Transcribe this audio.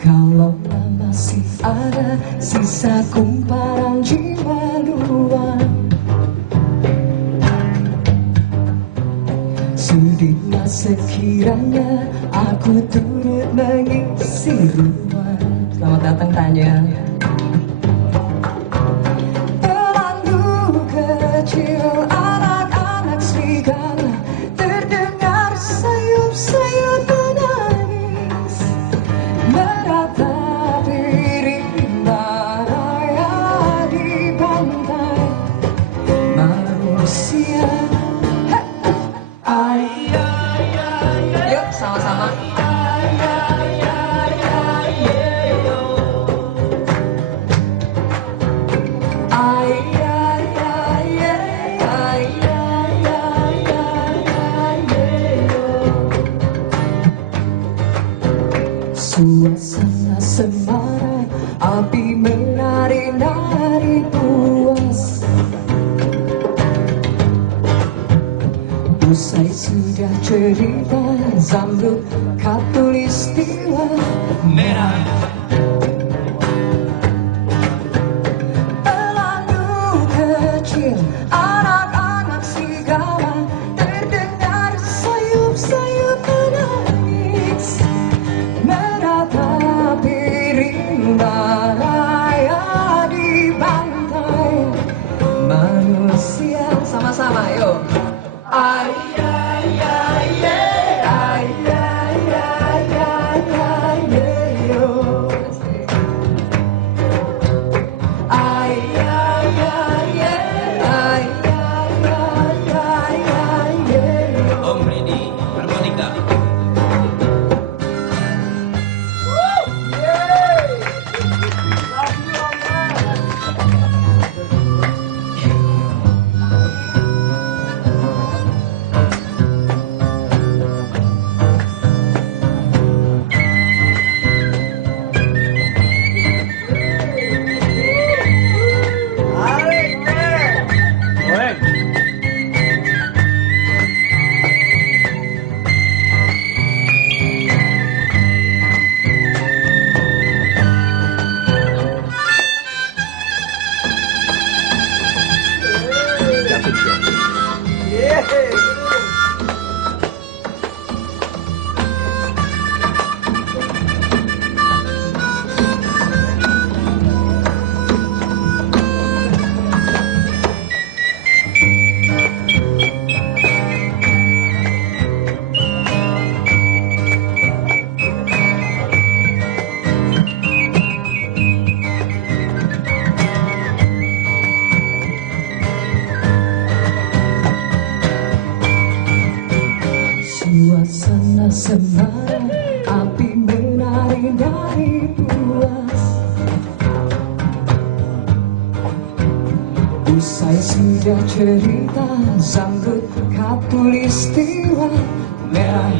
Kalau masih ada sisa kumparan jiwa luar, sudilah sekiranya aku turut mengisi ruang. Selamat datang Tanya. Pelandu kecil anak-anak serigala, terdengar sayup-sayup menangis, meratapi rimba raya di pantai manusia. Yuk sama-sama. Suasana semarak, api menari-nari puas. Usai sudah cerita, zamrud khatulistiwa merah. Pelandu kecil, anak-anak serigala, terdengar sayup-sayup menangis, meratapi rimba raya di pantai manusia. Sama-sama, yuk. Ay, ay, ay, yeah. Ay, ay, ay, ay, ay, yeah, yo. Ay, ay, ay, yeah. Ay, ay, ay, ay, ay, yeah, yo. Om Rini, Harmonica. Suasana semarak, api menari-nari puas. Usai sudah cerita, zamrud khatulistiwa merah.